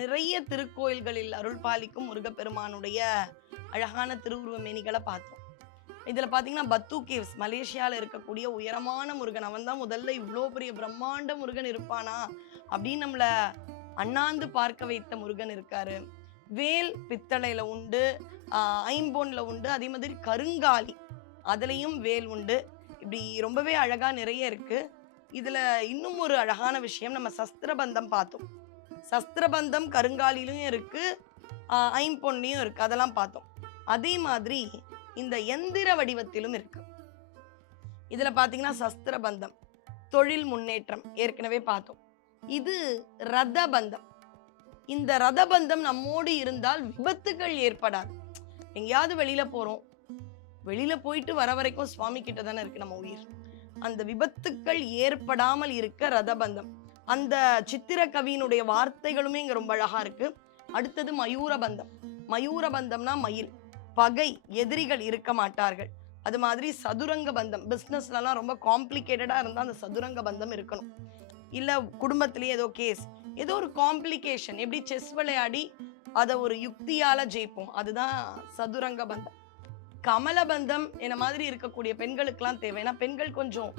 நிறைய திருக்கோயில்களில் அருள் பாலிக்கும் முருகப்பெருமானுடைய அழகான திருவுருவ மேனிகளை பார்த்தோம். இதுல பாத்தீங்கன்னா பத்து கேவ்ஸ் மலேசியால இருக்கக்கூடிய உயரமான முருகன். அவன் தான் முதல்ல இவ்வளோ பெரிய பிரம்மாண்ட முருகன் இருப்பானா அப்படின்னு நம்மள அண்ணாந்து பார்க்க வைத்த முருகன் இருக்காரு. வேல் பித்தளையில உண்டு, ஐம்பொன்ல உண்டு, அதே மாதிரி கருங்காலி அதுலயும் வேல் உண்டு. இப்படி ரொம்பவே அழகா நிறைய இருக்கு. இதுல இன்னும் ஒரு அழகான விஷயம், நம்ம சஸ்திரபந்தம் பார்த்தோம். சஸ்திரபந்தம் கருங்காலிலும் இருக்கு, ஐம்பொன்லையும் இருக்கு, அதெல்லாம் பார்த்தோம். அதே மாதிரி இந்த எந்திர வடிவத்திலும் இருக்கு. இதுல பாத்தீங்கன்னா சஸ்திரபந்தம் தொழில் முன்னேற்றம் ஏற்கனவே பார்த்தோம். இது ரதபந்தம். இந்த ரதபந்தம் நம்மோடு இருந்தால் விபத்துகள் ஏற்படாது. எங்கேயாவது வெளியில போறோம், வெளியில போயிட்டு வர வரைக்கும் சுவாமி கிட்ட தானே இருக்கு நம்ம உயிர். அந்த விபத்துக்கள் ஏற்படாமல் இருக்க ரதபந்தம். அந்த சித்திர கவியினுடைய வார்த்தைகளுமே இங்க ரொம்ப அழகா இருக்கு. அடுத்தது மயூரபந்தம். மயூரபந்தம்னா மயில், பகை எதிரிகள் இருக்க மாட்டார்கள். அது மாதிரி சதுரங்க பந்தம், பிசினஸ்லாம் ரொம்ப காம்ப்ளிகேட்டடா இருந்தா அந்த சதுரங்க பந்தம் இருக்கணும். இல்ல குடும்பத்திலேயே ஏதோ கேஸ், ஏதோ ஒரு காம்ப்ளிகேஷன், எப்படி செஸ் விளையாடி அதை ஒரு யுக்தியால ஜெயிப்போம், அதுதான் சதுரங்க பந்தம். கமலபந்தம் என்ன மாதிரி இருக்கக்கூடிய பெண்களுக்கெல்லாம் தேவை. ஏன்னா பெண்கள் கொஞ்சம்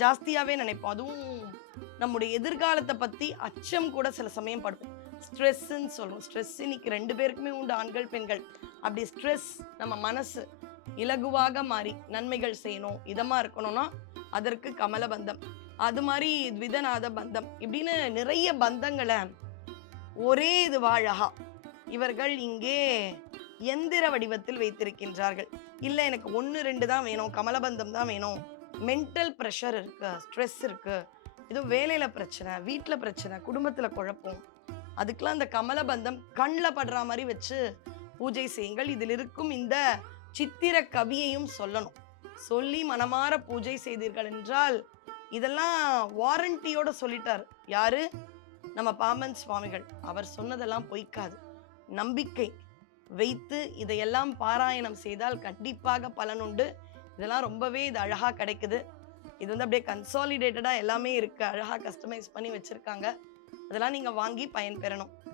ஜாஸ்தியாவே நினைப்போம். அதுவும் நம்முடைய எதிர்காலத்தை பத்தி அச்சம் கூட சில சமயம் படுவோம். ஸ்ட்ரெஸ்ன்னு சொல்றோம். ஸ்ட்ரெஸ் இன்னைக்கு 2 பேருக்குமே உண்டு, ஆண்கள் பெண்கள். அப்படி ஸ்ட்ரெஸ் நம்ம மனசு இலகுவாக மாறி நன்மைகள் செய்யணும், இதமா இருக்கணும்னா அதற்கு கமலபந்தம். அது மாதிரி த்விதநாத பந்தம், இப்படின்னு நிறைய பந்தங்களை ஒரே இது அழகா இவர்கள் இங்கே எந்திர வடிவத்தில் வைத்திருக்கின்றார்கள். இல்லை எனக்கு 1, 2 தான் வேணும், கமலபந்தம் தான் வேணும், மென்டல் ப்ரெஷர் இருக்கு, ஸ்ட்ரெஸ் இருக்கு, ஏதோ வேலையில பிரச்சனை, வீட்டுல பிரச்சனை, குடும்பத்துல குழப்பம், அதுக்கெல்லாம் அந்த கமலபந்தம் கண்ணில் படுற மாதிரி வச்சு பூஜை செய்யுங்கள். இதில் இருக்கும் இந்த சித்திர கவியையும் சொல்லணும். சொல்லி மனமாற பூஜை செய்தீர்கள் என்றால், இதெல்லாம் வாரண்டியோட சொல்லிட்டார் யாரு, நம்ம பாம்பன் சுவாமிகள். அவர் சொன்னதெல்லாம் பொய்க்காது. நம்பிக்கை வைத்து இதையெல்லாம் பாராயணம் செய்தால் கண்டிப்பாக பலன் உண்டு. இதெல்லாம் ரொம்பவே இது அழகா கிடைக்குது. இது அப்படியே கன்சாலிடேட்டடா எல்லாமே இருக்கு, அழகா கஸ்டமைஸ் பண்ணி வச்சிருக்காங்க. அதெல்லாம் நீங்க வாங்கி பயன்பெறணும்.